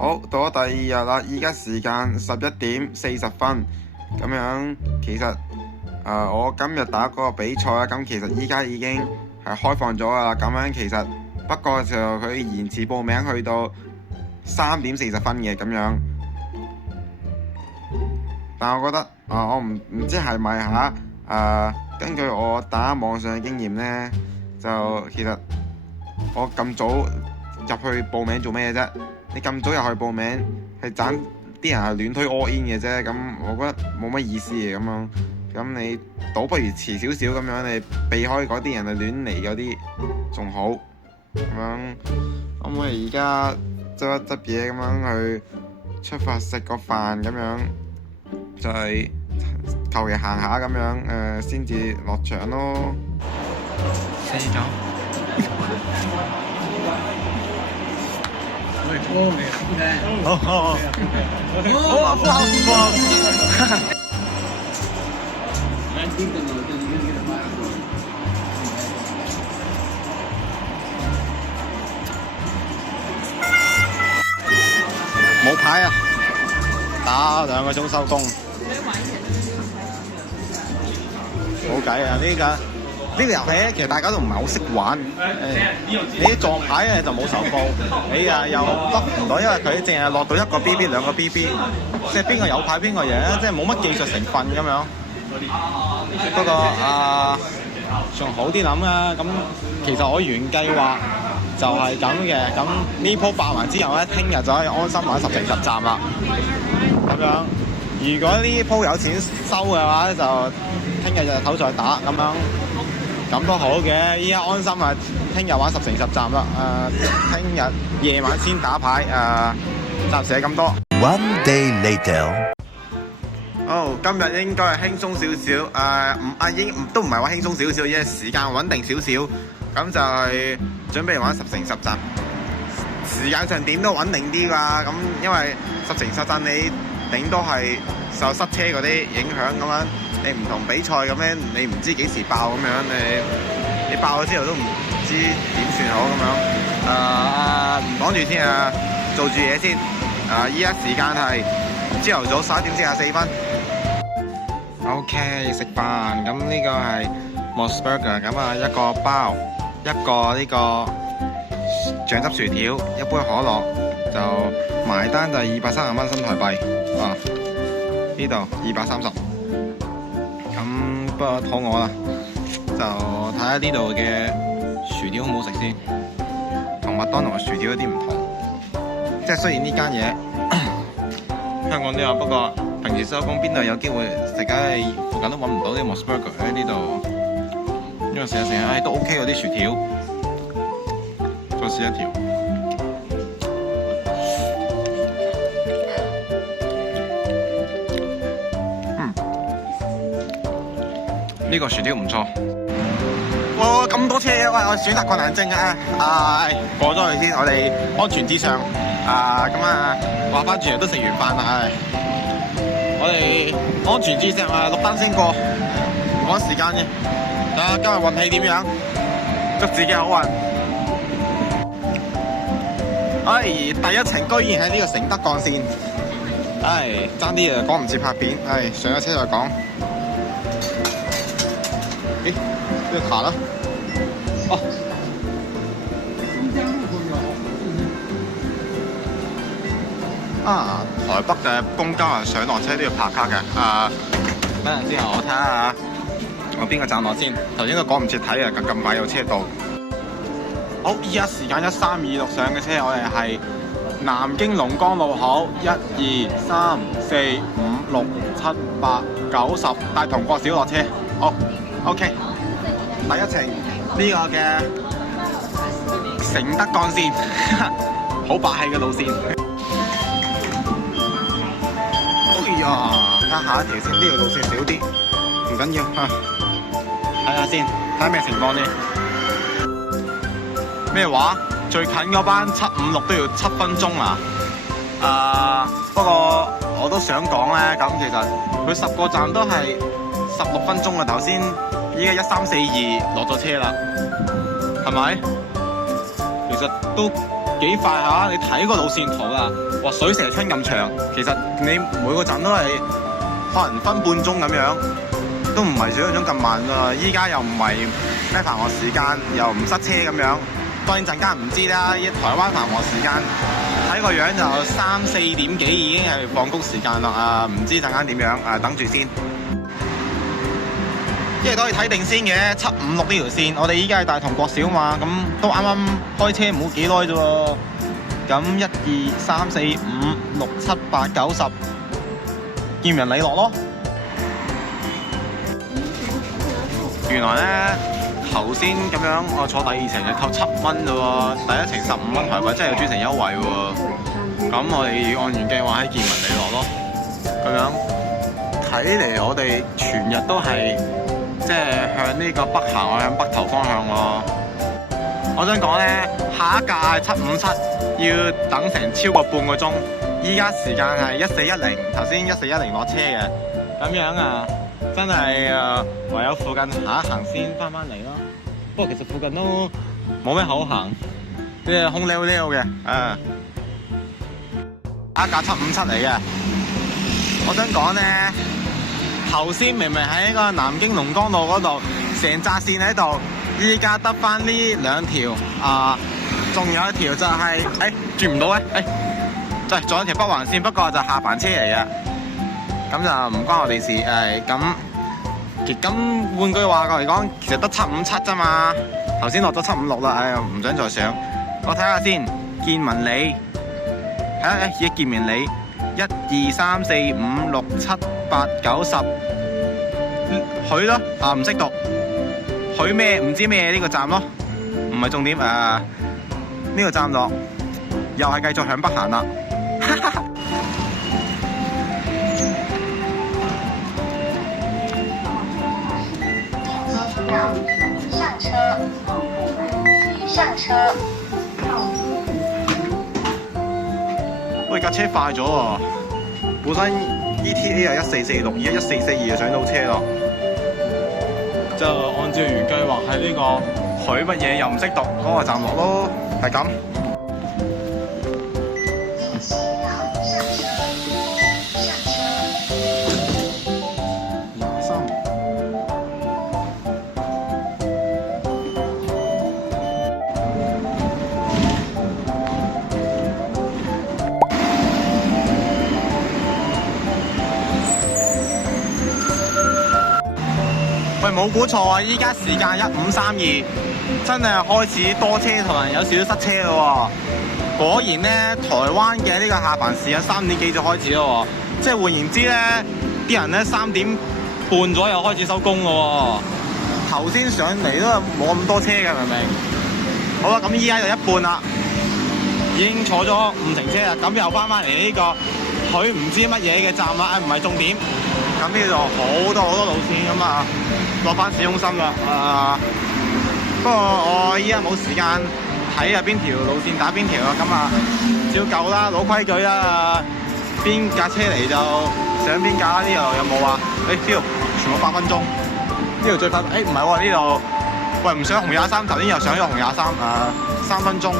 好，到咗第二日啦，依家時間11:40，咁樣其實我今日打嗰個比賽啦，咁其實依家已經係開放咗噶啦，咁樣其實不過就佢延遲報名去到3:40嘅咁樣，但我覺得我唔知係咪根據我打網上嘅經驗呢，就其實我咁早入去報名做咩啫？你咁早入去報名係盞啲人係亂推 all in 嘅啫，咁我覺得冇乜意思嘅咁樣。咁你倒不如遲少少咁樣，你避開嗰啲人係亂嚟嗰啲仲好咁樣。可唔可以而家執一執嘢咁樣去出發食個飯咁樣，就係求其行下咁樣先至落場咯。四種。好，好，冇牌啊！打2個鐘收工，冇計啊！呢個遊戲咧，其實大家都唔係好識玩。你啲撞牌咧就冇手報，你又得唔到，因為佢淨係落到1個 BB、2個 BB， 即係邊個有牌邊個贏，即係冇乜技術成分咁樣。不過仲好啲諗啦。咁其實我原計劃就係咁嘅。咁呢鋪爆完之後咧，聽日就可以安心玩10乘10站啦。咁樣，如果呢鋪有錢收嘅話咧，就聽日日頭再打咁樣。咁都好嘅，依家安心啊！聽日玩10乘10站啦，聽日夜晚先打牌，暫時係咁多。One day later，今日應該係輕鬆少少，都唔係話輕鬆少少，因為時間穩定少少，咁就係準備玩10乘10站。時間上點都穩定啲㗎，咁因為10乘10站你頂多係受塞車嗰啲影響咁樣。你唔同比賽咁樣，你唔知幾時爆咁樣，你爆咗之後都唔知點算好咁樣。唔講住先做住嘢先。依家時間係朝頭早11:44。OK， 食飯。咁呢個係 Mos Burger， 咁一個包，一個呢個醬汁薯條，一杯可樂，就埋單就230蚊新台幣。呢度230。不過肚餓啦，就睇下呢度嘅薯條好唔好食先，同麥當勞嘅薯條有啲唔同。即係雖然呢間嘢香港都有，不過平時收工邊度有機會食嘅？附近都揾唔到啲 Mos Burger 喺呢度。因為成日都 OK 嗰啲薯條，再試一條。呢個薯條唔錯。哇！咁多車啊！我選擇困難症啊！過咗去先，我哋安全至上。話翻轉嚟都食完飯啦。我哋安全至上綠燈先過，趕時間嘅。睇下今日運氣點樣，祝自己好運。第一程居然喺呢個承德幹線。爭啲啊，趕唔切拍片。上咗車再講。呢度行啦。台北嘅公交係上落車都要拍卡嘅。等陣之後我睇下我邊個站落先。頭先都趕唔切睇啊，咁快有車到。好，依家時間1326上嘅車，我哋係南京龍江路口1、2、3、4、5、6、7、8、9、10大同國小落車。好 ，OK。第一程呢個嘅承德幹線，好霸氣嘅路線。睇下一條先，呢條路線少啲，唔緊要嚇。睇下先，睇下咩情況先。咩話？最近嗰班756都要7分鐘啊！不過我都想講咧，咁其實佢10個站都係16分鐘啊！頭先依家1342落咗車啦，係咪？其實都幾快嚇！你睇個路線圖啊，哇水蛇春咁長，其實你每個站都係可能分半鐘咁樣，都唔係想象中咁慢㗎。依家又唔係咩繁忙時間，又唔塞車咁樣。當然陣間唔知啦，台灣繁忙時間睇個樣就3、4點幾已經係放工時間啦。唔知陣間點樣等住先。因為都可以睇定先嘅，756呢條線，我哋依家係大同國小嘛，咁都啱啱開車唔好幾耐啫喎。咁1、2、3、4、5、6、7、8、9、10，見人禮落咯。原來咧頭先咁樣，我坐第2程就扣7蚊啫喎，第1程15蚊台幣，真係有專程優惠喎。咁我哋按原計劃喺見人禮落咯。咁樣睇嚟，我哋全日都係。即係向呢個北行，我向北頭方向喎。我想講咧，下一架係757，要等成超過半個鐘。依家時間係1410，頭先1410落車嘅。咁樣啊，真係唯有附近行一行先翻嚟咯。不過其實附近都冇咩好行，即係空溜溜嘅。一架757嚟嘅。我想講咧。頭先明明喺個南京龍江路嗰度，成紮線喺度，依家得翻呢2條仲有一條就係轉唔到咧，就係仲有一條北環線，不過就下班車嚟嘅，咁就唔關我哋事咁換句話嚟講，其實得757啫嘛，頭先落咗756啦，唔想再上，我睇下先，建民里，而家建民里。1、2、3、4、5、6、7、8、9、10，許咯唔識讀，許咩唔知咩呢個站咯，唔係重點呢個站落又係繼續向北行啦。上車。喂，架車快咗喎！本身 ETA 係1446，而家1442就上到車咯。就按照原計劃喺呢個許乜嘢又唔識讀嗰個站落咯，係咁。喂，冇估錯啊！依家時間1532，真係開始多車同埋有少少塞車咯喎。果然咧，台灣嘅呢個下班時間3點幾就開始咯喎。即係換言之咧，啲人咧3點半左右開始收工咯喎。頭先上嚟都冇咁多車嘅，明唔明？好啦，咁依家就一半啦，已經坐咗5程車啦。咁又翻嚟呢個佢唔知乜嘢嘅站啦，唔係重點。咁呢度好多路線咁啊，落翻市中心啦。不過我依家冇時間睇下邊條路線打邊條啊，咁照舊啦，老規矩啦。邊架車嚟就上邊架啦。呢度有冇啊？呢度全部8分鐘。呢度最快唔係喎，呢度喂唔上紅23，頭先又上咗紅233分鐘，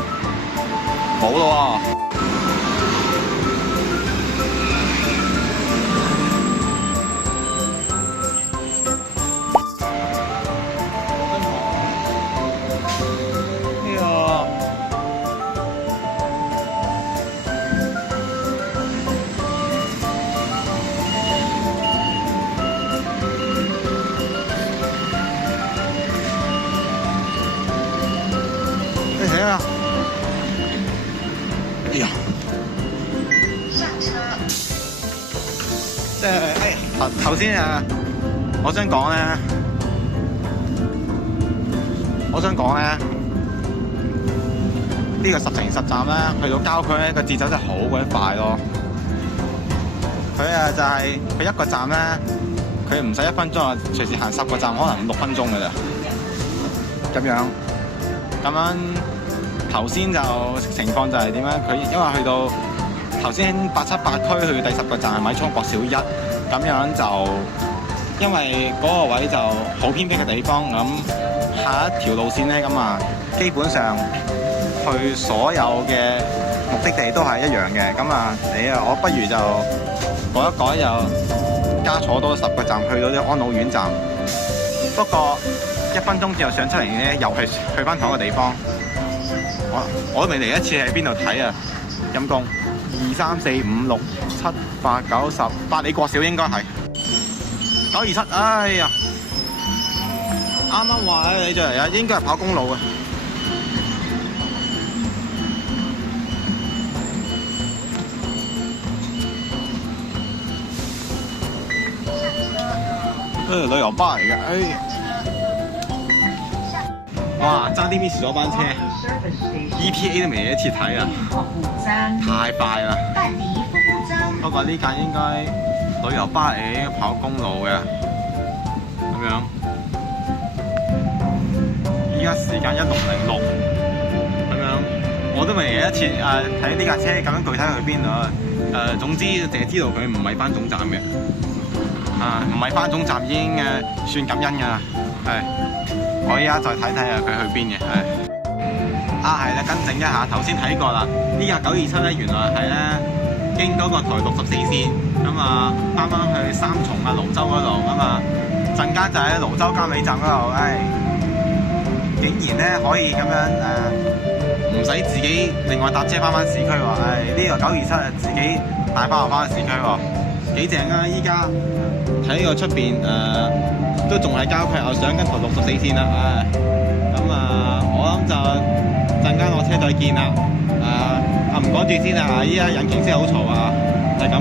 冇咯喎。即係頭先我想講咧，呢個10程10站咧，去到郊區咧個節奏真係好鬼快咯。佢就係佢一個站咧，佢唔使1分鐘啊，隨時行10個站，可能5、6分鐘㗎咋。咁樣頭先就情況就係點咧？佢因為去到頭先878區去第10個站係米倉國小1，咁樣就因為嗰個位就好偏僻嘅地方，咁下一條路線咧，咁基本上去所有嘅目的地都係一樣嘅。咁啊，我不如就改一改，就加坐多10個站去到啲安老院站。不過1分鐘之後上出嚟咧，又係去翻同一個地方。我都未嚟一次，喺邊度睇啊？陰公2、3、4、5、6、7、8、9、10，百里過少應該係927。哎呀，啱啱話你就嚟啊，應該係跑公路嘅。旅遊巴嚟嘅，哇！爭啲 miss 咗班車 ，ETA 都未嚟一次睇啊，太快啦！不過呢架應該旅遊巴嚟，應該跑公路嘅，咁樣。依家時間16:06，咁樣我都未嚟一次睇呢架車咁樣具體去邊度。總之淨係知道佢唔係返總站嘅。唔係返總站已經算感恩㗎啦，我依家再睇睇佢去邊嘅，係啦，更正一下，頭先睇過啦，呢架927咧原來係咧經嗰個台64線，咁啊啱啱去三重啊瀘州嗰度，咁啊陣間就喺瀘州監理站嗰度，竟然咧可以咁樣唔使自己另外搭車翻市區喎，呢個927啊自己帶翻我翻市區喎，幾正啊！依家睇個出邊都仲係郊區，我上緊台64線啦，咁我諗就陣間落車再見啦，唔趕住先啊！依家引擎聲好嘈啊，係咁。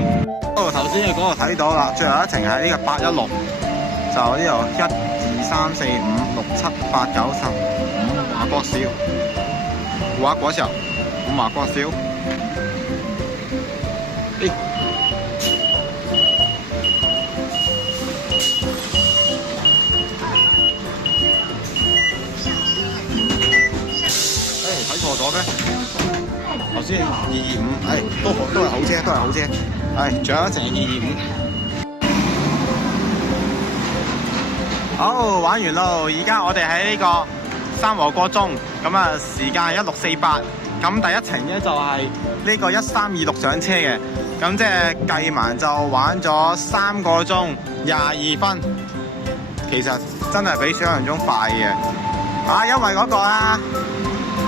頭先嘅嗰個睇到啦，最後一程係呢個816，就呢度1、2、3、4、5、6、7、8、9、10，5馬國小，5馬國小，5馬國小。睇錯咗咩？頭先225，都係好車，都係好車。仲有一程225。好，玩完咯！而家我哋喺呢個三和國中，咁啊時間係16:48。咁第一程咧就係呢個1326上車嘅，咁即係計埋就玩咗3個鐘22分。其實真係比想象中快嘅。因為嗰個啦。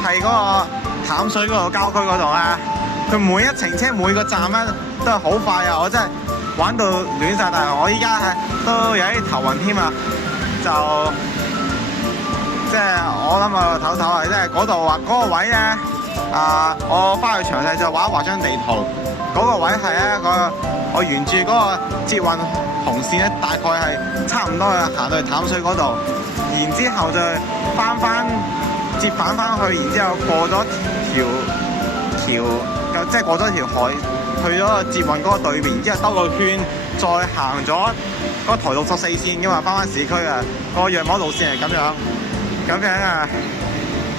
係嗰個淡水嗰個郊區嗰度咧，佢每一程車每個站咧都係好快啊！我真係玩到亂晒，但係我依家都有啲頭暈添啊！就即係我諗啊唞唞啊，即係嗰度話嗰個位咧我翻去詳細就畫一畫張地圖，嗰個位係咧我沿住嗰個捷運紅線咧，大概係差唔多行到去淡水嗰度，然之後就折返翻去，然之後過咗條橋，即係過咗條海，去咗個捷運嗰個對面，然之後兜個圈，再行咗嗰個台64線嘅嘛，翻市區啊，個約摸路線係咁樣啊。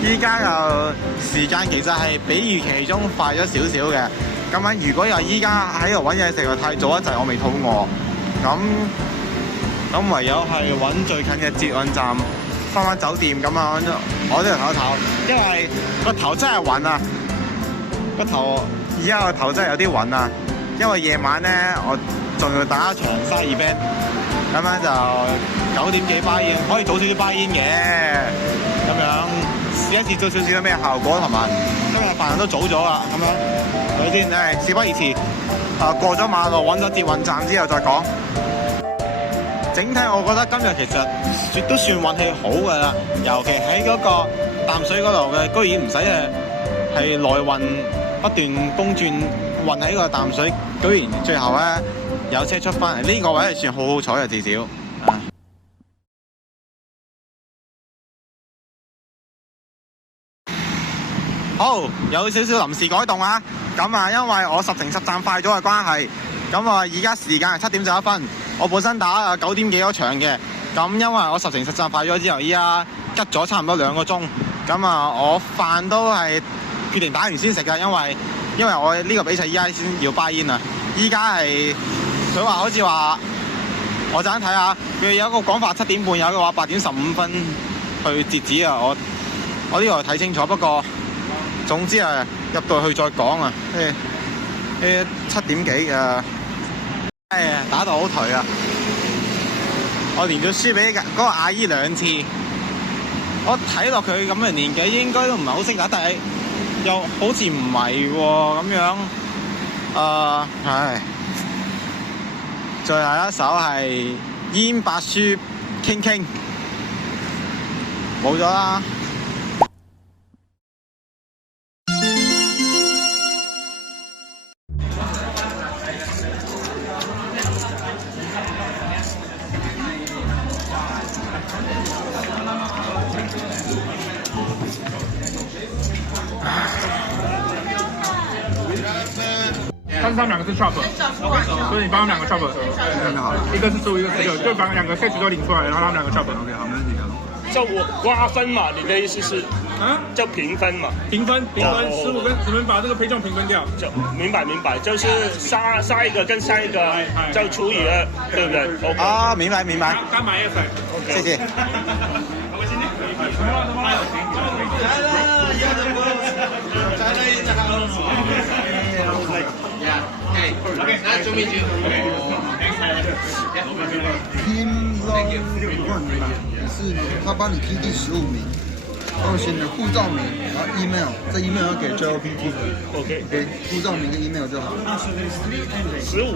依家就時間其實係比預期中快咗少少嘅。咁樣如果又依家喺度揾嘢食又太早一陣，我未肚餓，咁唯有係揾最近嘅捷運站。翻酒店咁啊，我都要唞一唞，因為個頭真係暈啊！而家個頭真係有啲暈啊！因為夜晚咧，我仲要打一場生意 band，咁樣就9點幾巴煙，可以早少少巴煙嘅，咁樣試一試做少少咩效果，同埋今日飯都早咗啦，咁樣係咪先？事不宜遲，過咗馬路揾咗捷運站之後再講。整體我覺得今日其實都算運氣好㗎啦，尤其喺嗰個淡水嗰度嘅，居然唔使係內運不斷公轉運喺個淡水，居然最後咧有車出翻嚟，呢個位係算好彩啊，至少。好，有少少臨時改動啊！咁因為我10程10站快咗嘅關係，咁而家時間係7點11分。我本身打9點幾嗰場嘅，咁因為我10程10站快咗之後，依家吉咗差唔多2個鐘，咁我飯都係決定打完先食㗎，因為我呢個比賽依家先要巴煙啊！依家係佢話好似話，我陣間睇下，佢有一個講法7點半，有嘅話8點15分去截止啊！我呢個睇清楚，不過總之啊，入到去再講啊。7點幾啊，打到好頹啊！我連續輸俾嗰個阿姨2次。我睇落佢咁嘅年紀，應該都唔係好識打，但係又好似唔係喎咁樣。唉，最後一手係煙白輸傾傾，冇咗啦。但是他们2个是 chop， 所以你帮他们2个 chop， 一个是15，一个16，就把2个 catch 都领出来，然后他们2个 chop。OK， 好，没问题的。就瓜分嘛，你的意思是？就平分嘛？平分15跟你们把这个配重平分掉。就明白，就是下一个跟下一个就除以2，对不对 ？OK。啊，明白。干买一份。謝謝。是他帮你 key 第15名，然后写你的护照名，然后 email， 这 email 要给 JLPT。OK， 护照名跟 email 就好。15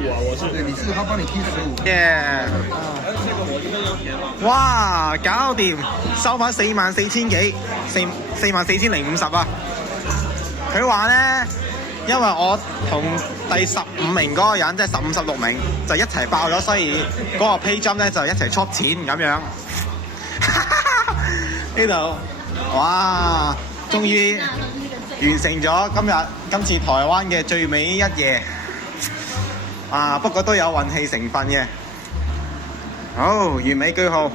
啊，我是。对，你是他帮你 key 15。耶！哇，搞掂，收翻44,000幾，44,050啊！佢話咧，因為我同第15名嗰個人，即係15、16名就一齊爆咗，所以嗰個 pay jump 咧就一齊 chop 錢咁樣。呢度，哇！終於完成咗今次台灣嘅最尾一夜。啊，不過都有運氣成分嘅。好，完美句號。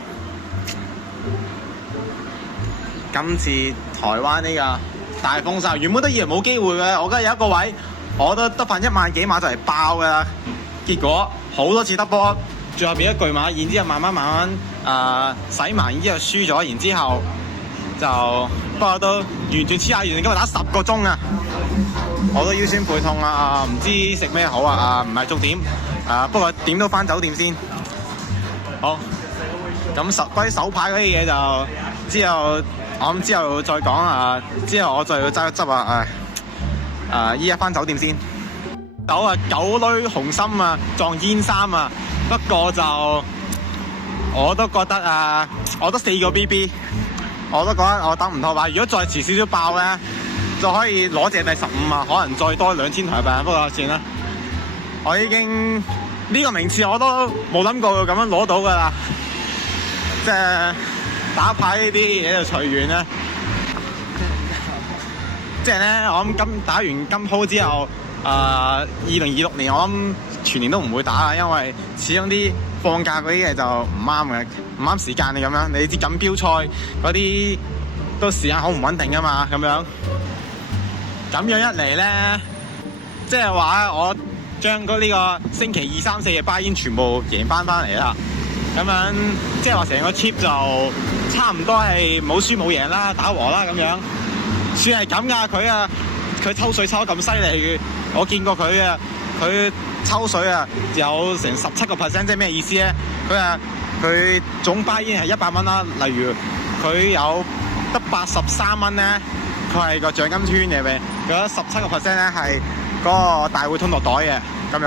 今次台灣呢個大豐收，原本都以為冇機會嘅，我覺得有一個位，我都得份1萬幾碼就嚟爆㗎啦。結果好多次得波，最後變咗巨碼，然之後慢慢洗埋，然之後輸咗，然之後就不過都完全黐下完，今日打10個鐘啊！我都腰酸背痛啊，唔知食咩好啊，唔係重點不過點都翻酒店先。好，咁關於手牌嗰啲嘢就之後，我諗之後再講之後我就要執一執依家翻酒店先。狗女紅心撞煙3啊，不過就我都覺得我得4個 BB， 我都覺得我等唔拖把。如果再遲少少爆咧，就可以攞隻第15啊，可能再多2000台幣，不過算啦。我已經呢個名次我都冇諗過咁樣攞到㗎啦，即係打牌呢啲嘢就隨緣啦。即係咧，我諗打完今鋪之後，2026年我諗全年都唔會打啦，因為始終啲放假嗰啲嘢就唔啱嘅，唔啱時間你咁樣。你知錦標賽嗰啲都時間好唔穩定㗎嘛，咁樣一嚟咧，即係話我將呢個星期2、3、4嘅巴煙全部贏翻嚟啦。咁樣即係話成個 trip 就差唔多係冇輸冇贏啦，打和啦咁樣。算係咁㗎，佢抽水抽得咁犀利，我見過佢抽水有成17%，即係咩意思咧？佢總巴煙係100蚊啦，例如佢有得83蚊咧，佢係個獎金圈嚟嘅，佢有17% 咧係嗰個大會通落袋嘅咁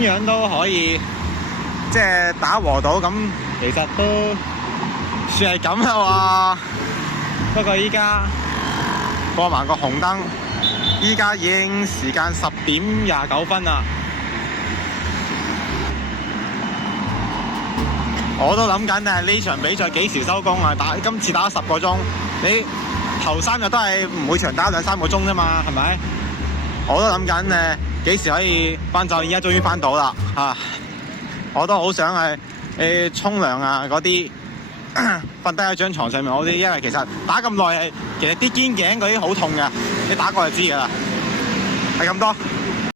樣都可以即係打和到，咁其實都算係咁啦喎。不過依家過埋個紅燈，依家已經時間10點29分啦。我都諗緊呢場比賽幾時收工啊？今次打咗10個鐘，你頭3日都係每場打2-3個鐘啫嘛，係咪？我都諗緊幾時可以翻酒店，而家終於翻到啦我都好想沖涼嗰啲。瞓低喺張床上面好啲，因為其實打咁耐其實啲肩頸嗰啲好痛嘅，你打過就知㗎啦。係咁多。